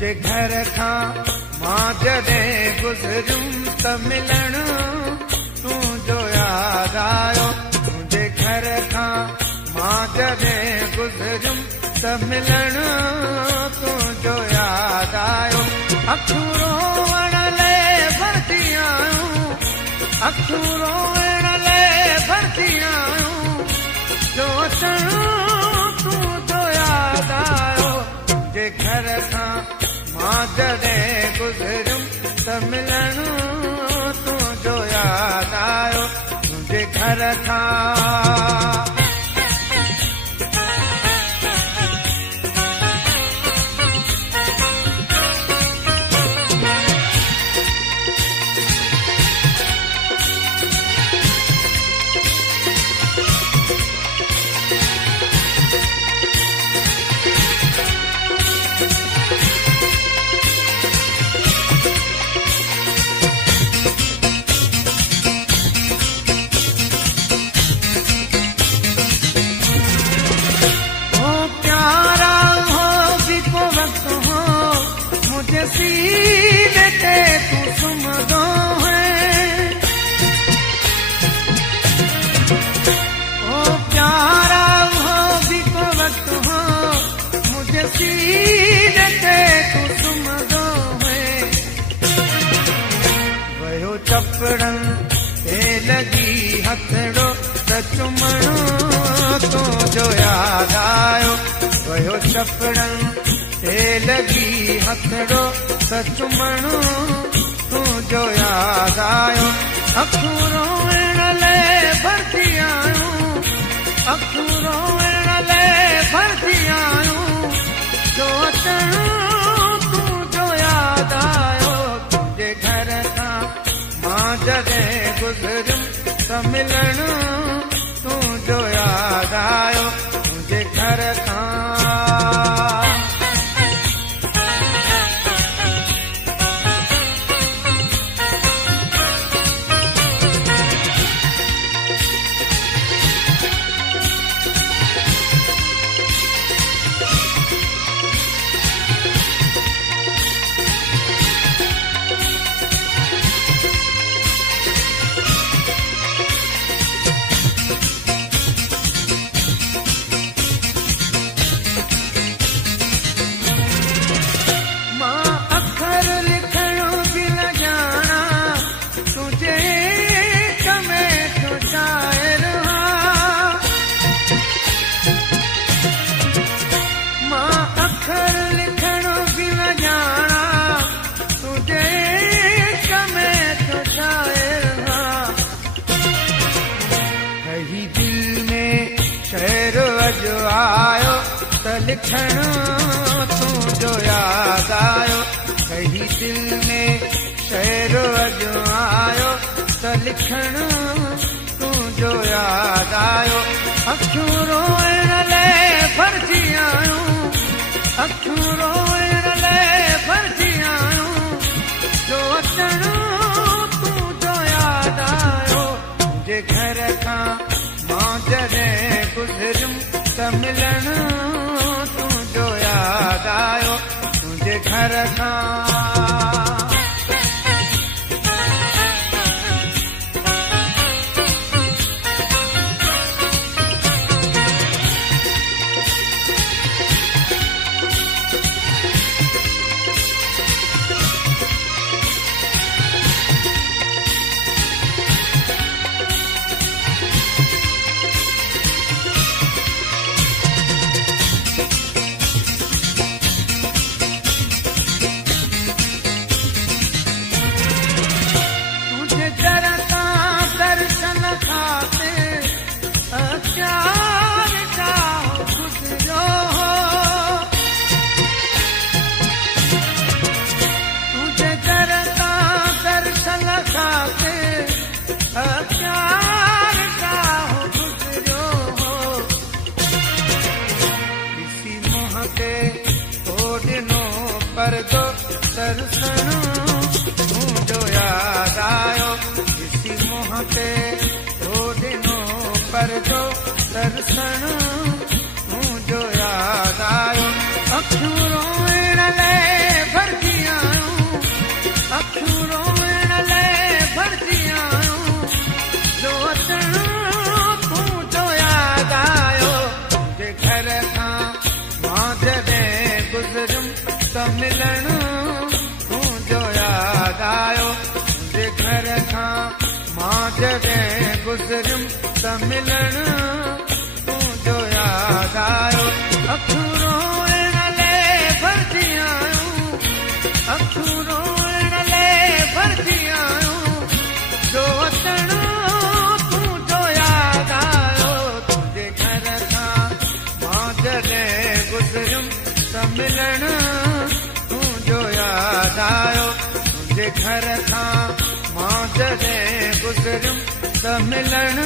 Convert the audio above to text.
तुंहिंजे घर खां मां जॾहिं गुज़रियुम त मिलण तुंहिंजो यादि आयो। तुंहिंजे घर खां मां जॾहिं गुज़रियुम त मिलण तुंहिंजो यादि आयो। अखियूं रोअण लाइ भरती आयूं, अखियूं रोअण लाइ भरती आयूं, जो अचणु तुंहिंजो यादि आयो। तुंहिंजे घर खां मां जॾहिं गुज़रियुम त मिलण तुंहिंजो यादि आयो। तुंहिंजे घर खां सीने ते तू सुमदो है, ओ प्यारा हो भी को वक्त हो, मुझे सीने ते तू सुमदो है। वयो चपड़न ते लगी हथड़ो त चुमणो तुंहिंजो यादि आयो। वयो चपड़न ते लगी हथड़ो त चुमणो तुंहिंजो यादि आयो। अखियूं रोअण लाइ भरती आयूं, अखियूं रोअण लाइ भरती आयूं, जो अचणु तुंहिंजो यादि आयो। तुंहिंजे घर खां मां जॾहिं गुज़रियुम त मिलण तुंहिंजो यादि आयो। तुंहिंजे घर खां आयो त लिखण तुंहिंजो यादि आयो। कही दिल में शहर अॼु आयो त लिखण तुंहिंजो यादि आयो। अखियूं रोअण लाइ भरजी आयूं, अखियूं रोअण लाइ भरजी आयूं, जो अचणु तुंहिंजो यादि आयो। तुंहिंजे घर खां मां जॾहिं गुज़रियुम त मिलण तुंहिंजो यादि आयो। तुंहिंजे घर खां परदो तरसणो तुंहिंजो यादि आयो। इसी मोह ते ओॾिनो परदो तरसणो तुंहिंजो यादि आयो। अखियूं रोअण लाइ त मिलण तुंहिंजो याद आयो। अखियूं रोइण लाइ भरजी आयूं, अखियूं रोइण लाइ भरजी आयूं, जो अचण तुंहिंजो याद आयो। तुंहिंजे घर खां मां जॾहिं गुज़रियुमि त मिलण तुंहिंजो याद आयो। तुंहिंजे घर खां मां जॾहिं गुज़रियुमि त मिलण